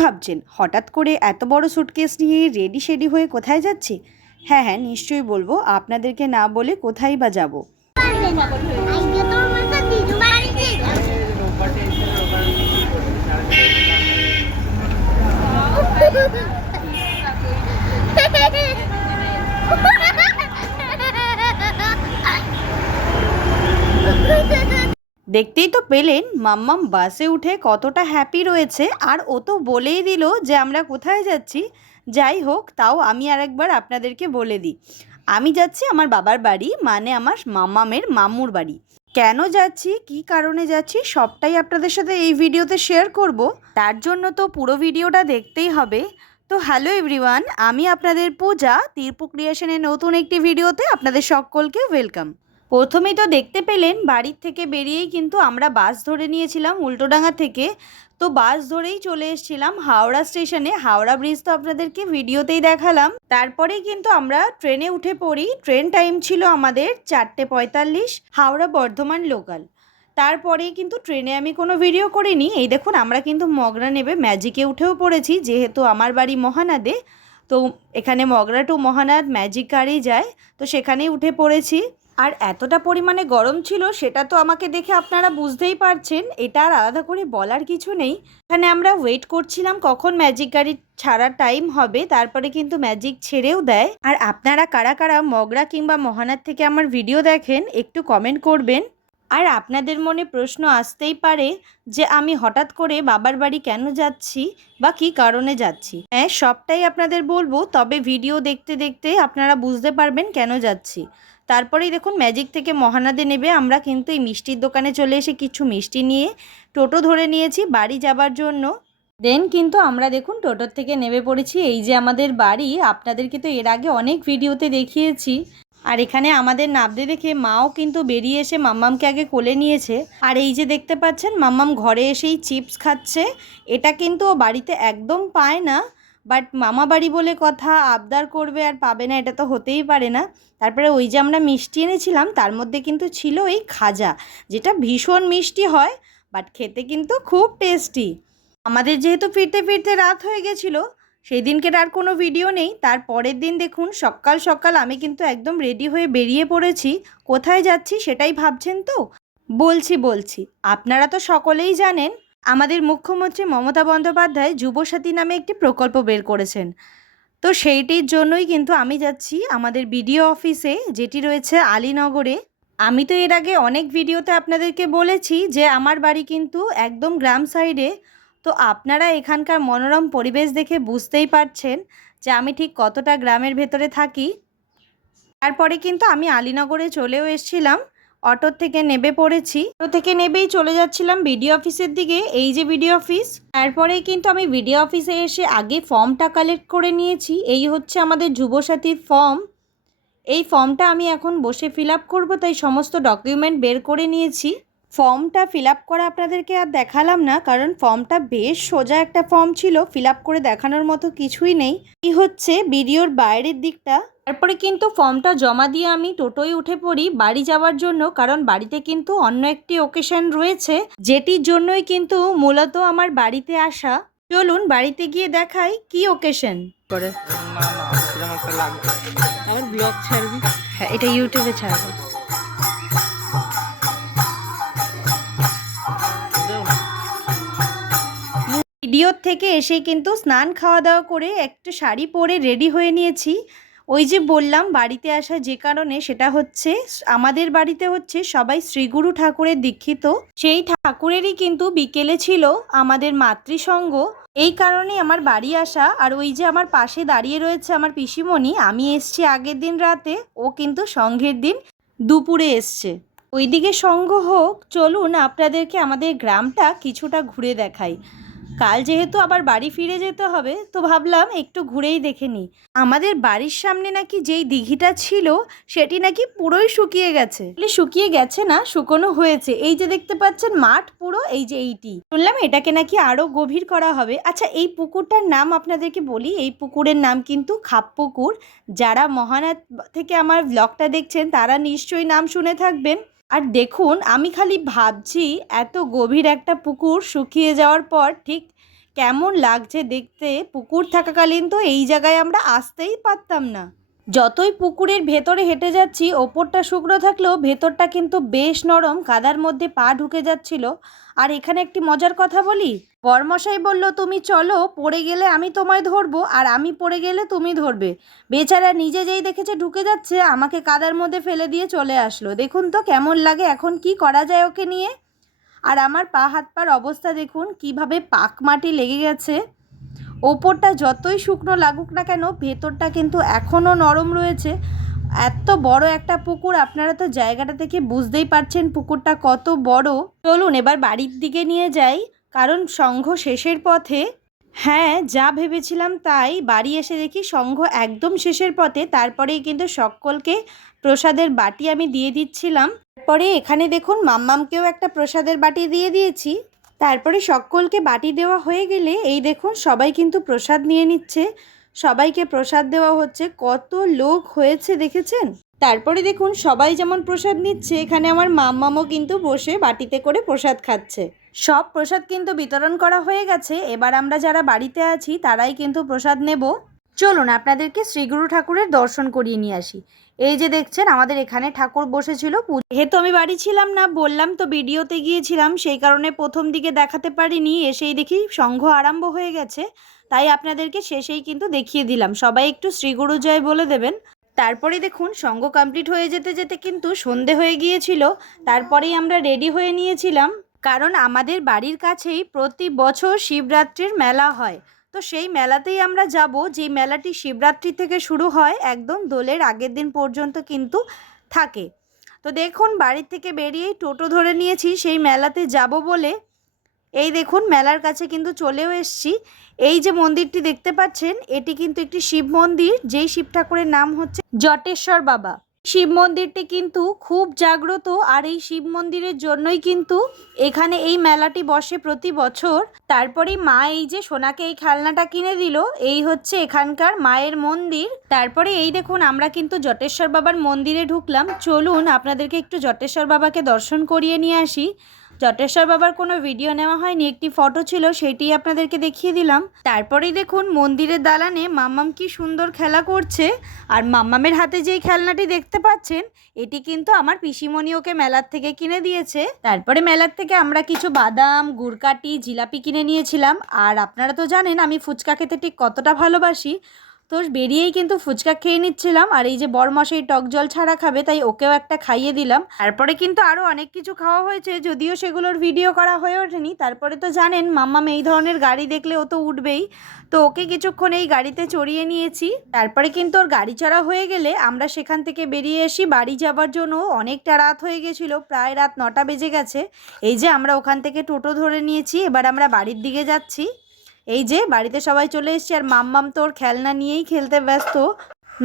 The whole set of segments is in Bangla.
ভাবছেন হঠাৎ করে এত বড় সুটকেস নিয়ে রেডি শেডি হয়ে কোথায় যাচ্ছি? হ্যাঁ হ্যাঁ, নিশ্চয়ই বলবো। আপনাদেরকে না বলে কোথায় বা যাব। দেখতেই তো পেলেন মাম্মাম বাসে উঠে কতটা হ্যাপি রয়েছে, আর ও তো বলেই দিল যে আমরা কোথায় যাচ্ছি। যাই হোক, তাও আমি আরেকবার আপনাদেরকে বলে দিই, আমি যাচ্ছি আমার বাবার বাড়ি, মানে আমার মাম্মামের মামুর বাড়ি। কেন যাচ্ছি, কি কারণে যাচ্ছি, সবটাই আপনাদের সাথে এই ভিডিওতে শেয়ার করব। তার জন্য তো পুরো ভিডিওটা দেখতেই হবে। তো হ্যালো এভরিওয়ান, আমি আপনাদের পূজা, তীর্পু ক্রিয়েশনের নতুন একটি ভিডিওতে আপনাদের সকলকে ওয়েলকাম। প্রথমেই তো দেখতে পেলেন বাড়ির থেকে বেরিয়েই কিন্তু আমরা বাস ধরে নিয়েছিলাম উল্টোডাঙা থেকে। তো বাস ধরেই চলে এসেছিলাম হাওড়া স্টেশনে। হাওড়া ব্রিজ তো আপনাদেরকে ভিডিওতেই দেখালাম। তারপরেই কিন্তু আমরা ট্রেনে উঠে পড়ি। ট্রেন টাইম ছিল আমাদের 4:45, হাওড়া বর্ধমান লোকাল। তারপরেই কিন্তু ট্রেনে আমি কোনো ভিডিও করিনি। এই দেখুন, আমরা কিন্তু মগরা নেবে ম্যাজিকে উঠেও পড়েছি, যেহেতু আমার বাড়ি মহানাদে। তো এখানে মগরা টু মহানাদ ম্যাজিক কারেই যায়, তো সেখানেই উঠে পড়েছি। আর এতটা পরিমাণে গরম ছিল সেটা তো আমাকে দেখে আপনারা বুঝতেই পারছেন, এটা আর আলাদা করে বলার কিছু নেই। এখানে আমরা ওয়েট করছিলাম কখন ম্যাজিক গাড়ি ছাড়ার টাইম হবে, তারপরে কিন্তু ম্যাজিক ছেড়েও দেয়। আর আপনারা কারা কারা মগরা কিংবা মহানাদ থেকে আমার ভিডিও দেখেন একটু কমেন্ট করবেন। আর আপনাদের মনে প্রশ্ন আসতেই পারে যে আমি হঠাৎ করে বাবার বাড়ি কেন যাচ্ছি বা কী কারণে যাচ্ছি। হ্যাঁ, সবটাই আপনাদের বলবো, তবে ভিডিও দেখতে দেখতে আপনারা বুঝতে পারবেন কেন যাচ্ছি। তারপরেই দেখুন ম্যাজিক থেকে মহানাদে নেবে আমরা কিন্তু এই মিষ্টির দোকানে চলে এসে কিছু মিষ্টি নিয়ে টোটো ধরে নিয়েছি বাড়ি যাবার জন্য। দেন কিন্তু আমরা দেখুন টোটোর থেকে নেমে পড়েছি। এই যে আমাদের বাড়ি, আপনাদেরকে তো এর আগে অনেক ভিডিওতে দেখিয়েছি। আর এখানে আমাদের নামতে দেখে মাও কিন্তু বেরিয়ে এসে মাম্মামকে আগে কোলে নিয়েছে। আর এই যে দেখতে পাচ্ছেন মাম্মাম ঘরে এসেই চিপস খাচ্ছে। এটা কিন্তু ও বাড়িতে একদম পায় না, বাট মামা বাড়ি বলে কথা, আবদার করবে আর পাবে না, এটা তো হতেই পারে না। তারপরে ওই যে আমরা মিষ্টি এনেছিলাম তার মধ্যে কিন্তু ছিল এই খাজা, যেটা ভীষণ মিষ্টি হয়, বাট খেতে কিন্তু খুব টেস্টি। আমাদের যেহেতু ফিরতে ফিরতে রাত হয়ে গেছিলো, সেই দিনকের আর কোনো ভিডিও নেই। তার পরের দিন দেখুন সকাল সকাল আমি কিন্তু একদম রেডি হয়ে বেরিয়ে পড়েছি। কোথায় যাচ্ছি সেটাই ভাবছেন তো? বলছি আপনারা তো সকলেই জানেন আমাদের মুখ্যমন্ত্রী মমতা বন্দ্যোপাধ্যায় যুবসাথী নামে একটি প্রকল্প বের করেছেন। তো সেইটির জন্যই কিন্তু আমি যাচ্ছি আমাদের বিডিও অফিসে, যেটি রয়েছে আলীনগরে। আমি তো এর আগে অনেক ভিডিওতে আপনাদেরকে বলেছি যে আমার বাড়ি কিন্তু একদম গ্রাম সাইডে। তো আপনারা এখানকার মনোরম পরিবেশ দেখে বুঝতেই পারছেন যে আমি ঠিক কতটা গ্রামের ভেতরে থাকি। তারপরে কিন্তু আমি আলীনগরে চলেও এসেছিলাম, অটোর থেকে নেমে পড়েছি। অটো থেকে নেবেই চলে যাচ্ছিলাম বিডিও অফিসের দিকে। এই যে বিডিও অফিস। তারপরেই কিন্তু আমি বিডিও অফিসে এসে আগে ফর্মটা কালেক্ট করে নিয়েছি। এই হচ্ছে আমাদের যুবসাথীর ফর্ম। এই ফর্মটা আমি এখন বসে ফিল আপ করবো, তাই সমস্ত ডকুমেন্ট বের করে নিয়েছি। ফর্মটা ফিল আপ করা আপনাদেরকে আর দেখালাম না, কারণ ফর্মটা বেশ সোজা একটা ফর্ম ছিল, ফিল আপ করে দেখানোর মতো কিছুই নেই। এই হচ্ছে ভিডিওর বাইরের দিকটা। তারপরে কিন্তু ফর্মটা জমা দিয়ে আমি টোটোয় উঠে পড়ি বাড়ি যাওয়ার জন্য, কারণ বাড়িতে কিন্তু অন্য একটি ওকেশন রয়েছে, যেটির জন্যই কিন্তু মূলত আমার বাড়িতে আসা। চলুন বাড়িতে গিয়ে দেখাই কি ওকেশন করে। আমার ব্লগ ছাড়বি? হ্যাঁ, এটা ইউটিউবে ছাড়বো। ভিডিওর থেকে এসেই কিন্তু স্নান খাওয়া দাওয়া করে একটা শাড়ি পরে রেডি হয়ে নিয়েছি। ওই যে বললাম বাড়িতে আসা যে কারণে, সেটা হচ্ছে আমাদের বাড়িতে হচ্ছে সবাই শ্রীগুরু ঠাকুরের দীক্ষিত। সেই ঠাকুরেরই কিন্তু বিকেলে ছিল আমাদের মাতৃসঙ্গ। এই কারণে আমার বাড়ি আসা। আর ওই যে আমার পাশে দাঁড়িয়ে রয়েছে আমার পিসিমণি, আমি এসছি আগের দিন রাতে, ও কিন্তু সঙ্ঘের দিন দুপুরে এসছে। ওইদিকে সঙ্গ হোক, চলুন আপনাদেরকে আমাদের গ্রামটা কিছুটা ঘুরে দেখাই। কাল যেহেতু আবার বাড়ি ফিরে যেতে হবে, তো ভাবলাম একটু ঘুরেই দেখে নিই। আমাদের বাড়ির সামনে নাকি যেই দিঘিটা ছিল সেটি নাকি পুরোই শুকিয়ে গেছে। শুকিয়ে গেছে না, শুকনো হয়েছে। এই যে দেখতে পাচ্ছেন মাঠ পুরো, এই যে এইটি, শুনলাম এটাকে নাকি আরো গভীর করা হবে। আচ্ছা, এই পুকুরটার নাম আপনাদেরকে বলি, এই পুকুরের নাম কিন্তু খাপ পুকুর। যারা মহানাদ থেকে আমার ব্লগটা দেখছেন তারা নিশ্চয়ই নাম শুনে থাকবেন। আর দেখুন আমি খালি ভাবছি এত গভীর একটা পুকুর শুকিয়ে যাওয়ার পর ঠিক কেমন লাগছে দেখতে। পুকুর থাকাকালীন তো এই জায়গায় আমরা আসতেই পারতাম না। যতই পুকুরের ভেতরে হেঁটে যাচ্ছি, ওপরটা শুকনো থাকলেও ভেতরটা কিন্তু বেশ নরম, কাদার মধ্যে পা ঢুকে যাচ্ছিল। আর এখানে একটি মজার কথা বলি, বরমশাই বলল তুমি চলো, পড়ে গেলে আমি তোমায় ধরবো, আর আমি পড়ে গেলে তুমি ধরবে। বেচারা নিজে যেই দেখেছে ঢুকে যাচ্ছে, আমাকে কাদার মধ্যে ফেলে দিয়ে চলে আসলো। দেখুন তো কেমন লাগে, এখন কি করা যায় ওকে নিয়ে। আর আমার পা হাত পার অবস্থা দেখুন, কিভাবে পাক মাটি লেগে গেছে। ওপরটা যতই শুকনো লাগুক না কেন, ভেতরটা কিন্তু এখনও নরম রয়েছে। এত বড় একটা পুকুর, আপনারা তো জায়গাটা থেকে বুঝতেই পারছেন পুকুরটা কত বড়। চলুন এবার বাড়ির দিকে নিয়ে যাই, কারণ সঙ্ঘ শেষের পথে। হ্যাঁ, যা ভেবেছিলাম তাই, বাড়ি এসে দেখি সঙ্ঘ একদম শেষের পথে। তারপরেই কিন্তু সকলকে প্রসাদের বাটি আমি দিয়ে দিচ্ছিলাম। তারপরে এখানে দেখুন মাম্মামকেও একটা প্রসাদের বাটি দিয়ে দিয়েছি। তারপরে সকলকে বাটি দেওয়া হয়ে গেলে এই দেখুন সবাই কিন্তু প্রসাদ নিয়ে নিচ্ছে। সবাইকে প্রসাদ দেওয়া হচ্ছে, কত লোক হয়েছে দেখেছেন। তারপরে দেখুন সবাই যেমন প্রসাদ নিচ্ছে, এখানে আমার মাম্মামও কিন্তু বসে বাটিতে করে প্রসাদ খাচ্ছে। সব প্রসাদ কিন্তু বিতরণ করা হয়ে গেছে। এবার আমরা যারা বাড়িতে আছি তারাই কিন্তু প্রসাদ নেব। চলুন আপনাদেরকে শ্রীগুরু ঠাকুরের দর্শন করিয়ে নিয়ে আসি। এই যে দেখছেন আমাদের এখানে ঠাকুর বসেছিল। যেহেতু আমি বাড়ি ছিলাম না, বললাম তো ভিডিওতে গিয়েছিলাম, সেই কারণে প্রথম দিকে দেখাতে পারিনি। এসেই দেখি সঙ্ঘ আরম্ভ হয়ে গেছে, তাই আপনাদেরকে শেষেই কিন্তু দেখিয়ে দিলাম। সবাই একটু শ্রীগুরু জয় বলে দেবেন। তারপরে দেখুন সঙ্ঘ কমপ্লিট হয়ে যেতে যেতে কিন্তু সন্ধে হয়ে গিয়েছিল। তারপরেই আমরা রেডি হয়ে নিয়েছিলাম, কারণ আমাদের বাড়ির কাছেই প্রতি বছর শিবরাত্রির মেলা হয়। তো সেই মেলাতেই আমরা যাব, যে মেলাটি শিবরাত্রি থেকে শুরু হয়, একদম দোলের আগের দিন পর্যন্ত কিন্তু থাকে। তো দেখুন বাড়ির থেকে বেরিয়েই টোটো ধরে নিয়েছি সেই মেলাতে যাব বলে। এই দেখুন মেলার কাছে কিন্তু চলেও এসছি। এই যে মন্দিরটি দেখতে পাচ্ছেন, এটি কিন্তু একটি শিব মন্দির, যেই শিব ঠাকুরের নাম হচ্ছে জটেশ্বর বাবা। শিব মন্দিরটি কিন্তু খুব জাগ্রত, আর এই শিব মন্দিরের জন্যই কিন্তু এখানে এই মেলাটি বসে প্রতি বছর। তারপরে মা এই যে সোনাকে এই খেলনাটা কিনে দিল, এই হচ্ছে এখানকার মায়ের মন্দির। তারপরে এই দেখুন আমরা কিন্তু জটেশ্বর বাবার মন্দিরে ঢুকলাম। চলুন আপনাদেরকে একটু জটেশ্বর বাবাকে দর্শন করিয়ে নিয়ে আসি। জটেশ্বর বাবার কোনো ভিডিও নেওয়া হয়নি, একটি ফটো ছিল, সেটি আপনাদেরকে দেখিয়ে দিলাম। তারপরেই দেখুন মন্দিরের দালানে মাম্মাম কি সুন্দর খেলা করছে। আর মাম্মামের হাতে যেই খেলনাটি দেখতে পাচ্ছেন, এটি কিন্তু আমার পিসিমণি ওকে মেলার থেকে কিনে দিয়েছে। তারপরে মেলার থেকে আমরা কিছু বাদাম, গুড়কাটি, জিলাপি কিনে নিয়েছিলাম। আর আপনারা তো জানেন আমি ফুচকা খেতে ঠিক কতটা ভালোবাসি, তো বেরিয়েই কিন্তু ফুচকা খেয়ে নিচ্ছিলাম। আর এই যে বরমশাই টক জল ছাড়া খাবে, তাই ওকেও একটা খাইয়ে দিলাম। তারপরে কিন্তু আরও অনেক কিছু খাওয়া হয়েছে, যদিও সেগুলোর ভিডিও করা হয়ে ওঠেনি। তারপরে তো জানেন মাম্মাম এই ধরনের গাড়ি দেখলে ও তো উঠবেই, তো ওকে কিছুক্ষণ এই গাড়িতে চড়িয়ে নিয়েছি। তারপরে কিন্তু ওর গাড়ি চড়া হয়ে গেলে আমরা সেখান থেকে বেরিয়ে এসি বাড়ি যাবার জন্য। অনেকটা রাত হয়ে গেছিলো, প্রায় রাত 9টা বেজে গেছে। এই যে আমরা ওখান থেকে টোটো ধরে নিয়েছি, এবার আমরা বাড়ির দিকে যাচ্ছি। এই যে বাড়িতে সবাই চলে এসছে, আর মাম্মাম তো ওর খেলনা নিয়েই খেলতে ব্যস্ত।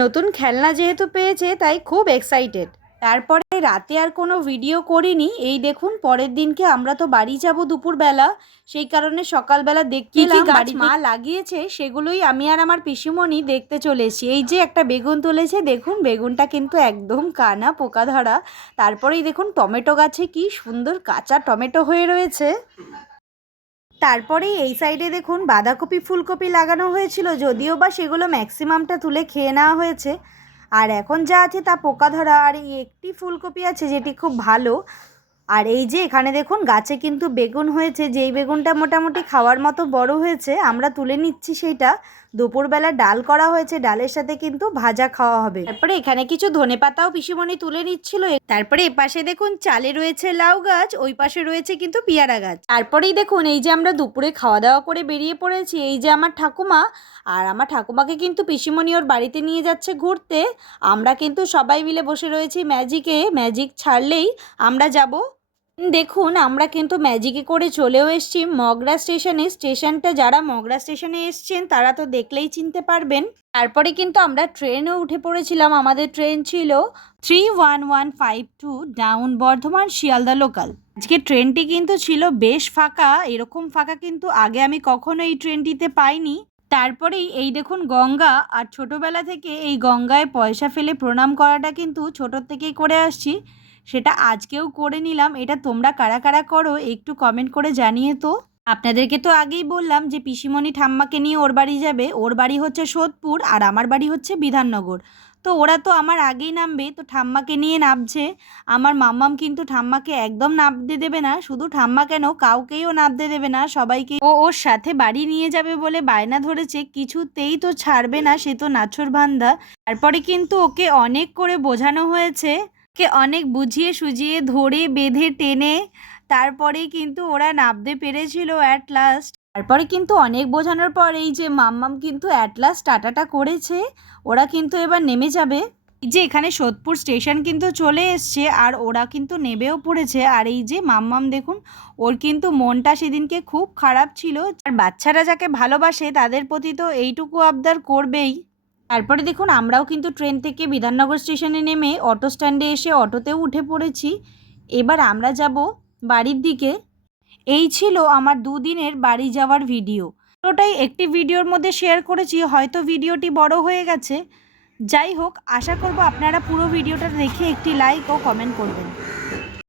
নতুন খেলনা যেহেতু পেয়েছে তাই খুব এক্সাইটেড। তারপরে রাতে আর কোনো ভিডিও করিনি। এই দেখুন পরের দিনকে আমরা তো বাড়ি যাব দুপুরবেলা, সেই কারণে সকালবেলা দেখতে গাছ মা লাগিয়েছে সেগুলোই আমি আর আমার পিসিমণি দেখতে চলে এসেছি। এই যে একটা বেগুন তুলেছে, দেখুন বেগুনটা কিন্তু একদম কানা পোকা ধরা। তারপরেই দেখুন টমেটো গাছে কি সুন্দর কাঁচা টমেটো হয়ে রয়েছে। তারপরেই এই সাইডে দেখুন বাঁধাকপি, ফুলকপি লাগানো হয়েছিল, যদিও বা সেগুলো ম্যাক্সিমামটা তুলে খেয়ে নেওয়া হয়েছে। আর এখন যা আছে তা পোকা ধরা। আর এই একটি ফুলকপি আছে যেটি খুব ভালো। আর এই যে এখানে দেখুন গাছে কিন্তু বেগুন হয়েছে, যেই বেগুনটা মোটামুটি খাওয়ার মতো বড় হয়েছে, আমরা তুলে নিচ্ছি সেইটা। দুপুরবেলা ডাল করা হয়েছে, ডালের সাথে কিন্তু ভাজা খাওয়া হবে। তারপরে এখানে কিছু ধনেপাতাও পিসিমণি তুলে নিচ্ছিল। তারপরে এপাশে দেখুন চালে রয়েছে লাউ গাছ, ওই পাশে রয়েছে কিন্তু পেয়ারা গাছ। তারপরেই দেখুন এই যে আমরা দুপুরে খাওয়া দাওয়া করে বেরিয়ে পড়েছি। এই যে আমার ঠাকুমা, আর আমার ঠাকুমাকে কিন্তু পিসিমণি ওর বাড়িতে নিয়ে যাচ্ছে ঘুরতে। আমরা কিন্তু সবাই মিলে বসে রয়েছি ম্যাজিকে, ম্যাজিক ছাড়লেই আমরা যাব। দেখুন আমরা কিন্তু ম্যাজিকে করে চলেও এসেছি মগরা স্টেশনে। স্টেশনটা যারা মগরা স্টেশনে এসছেন তারা তো দেখলেই চিনতে পারবেন। তারপরে কিন্তু আমরা ট্রেনেও উঠে পড়েছিলাম। আমাদের ট্রেন ছিল 31152 ডাউন বর্ধমান শিয়ালদা লোকাল। আজকে ট্রেনটি কিন্তু ছিল বেশ ফাঁকা, এরকম ফাঁকা কিন্তু আগে আমি কখনো এই ট্রেনটিতে পাইনি। তারপরেই এই দেখুন গঙ্গা, আর ছোটোবেলা থেকে এই গঙ্গায় পয়সা ফেলে প্রণাম করাটা কিন্তু ছোটোর থেকেই করে আসছি, সেটা আজকেও করে নিলাম। এটা তোমরা কারা কারা করো একটু কমেন্ট করে জানিয়ে তো। আপনাদেরকে তো আগেই বললাম যে পিসিমণি ঠাম্মাকে নিয়ে ওর বাড়ি যাবে। ওর বাড়ি হচ্ছে সোদপুর আর আমার বাড়ি হচ্ছে বিধাননগর। তো ওরা তো আমার আগেই নামবে, তো ঠাম্মাকে নিয়ে নামছে। আমার মাম্মাম কিন্তু ঠাম্মাকে একদম নামতে দেবে না, শুধু ঠাম্মা কেন কাউকেইও নামতে দেবে না, সবাইকে ও ওর সাথে বাড়ি নিয়ে যাবে বলে বায়না ধরেছে, কিছুতেই তো ছাড়বে না, সে তো নাছোড়বান্দা। তারপরে কিন্তু ওকে অনেক করে বোঝানো হয়েছে, ওকে অনেক বুঝিয়ে সুঝিয়ে ধরে বেঁধে টেনে তারপরেই কিন্তু ওরা নামতে পেরেছিল অ্যাট লাস্ট। তারপরে কিন্তু অনেক বোঝানোর পর এই যে মাম্মাম কিন্তু অ্যাট লাস্ট টাটাটা করেছে, ওরা কিন্তু এবার নেমে যাবে। এই যে এখানে সোদপুর স্টেশন কিন্তু চলে এসছে আর ওরা কিন্তু নেবেও পড়েছে। আর এই যে মাম্মাম দেখুন, ওর কিন্তু মনটা সেদিনকে খুব খারাপ ছিল। আর বাচ্চারা যাকে ভালোবাসে তাদের প্রতি তো এইটুকু আবদার করবেই। তারপরে দেখুন আমরাও কিন্তু ট্রেন থেকে বিধাননগর স্টেশনে নেমে অটো স্ট্যান্ডে এসে অটোতেও উঠে পড়েছি। এবার আমরা যাব বাড়ির দিকে। এই ছিল আমার দুদিনের বাড়ি যাওয়ার ভিডিও। পুরোটাই একটি ভিডিওর মধ্যে শেয়ার করেছি, হয়তো ভিডিওটি বড় হয়ে গেছে। যাই হোক, আশা করব আপনারা পুরো ভিডিওটা দেখে একটি লাইক ও কমেন্ট করবেন।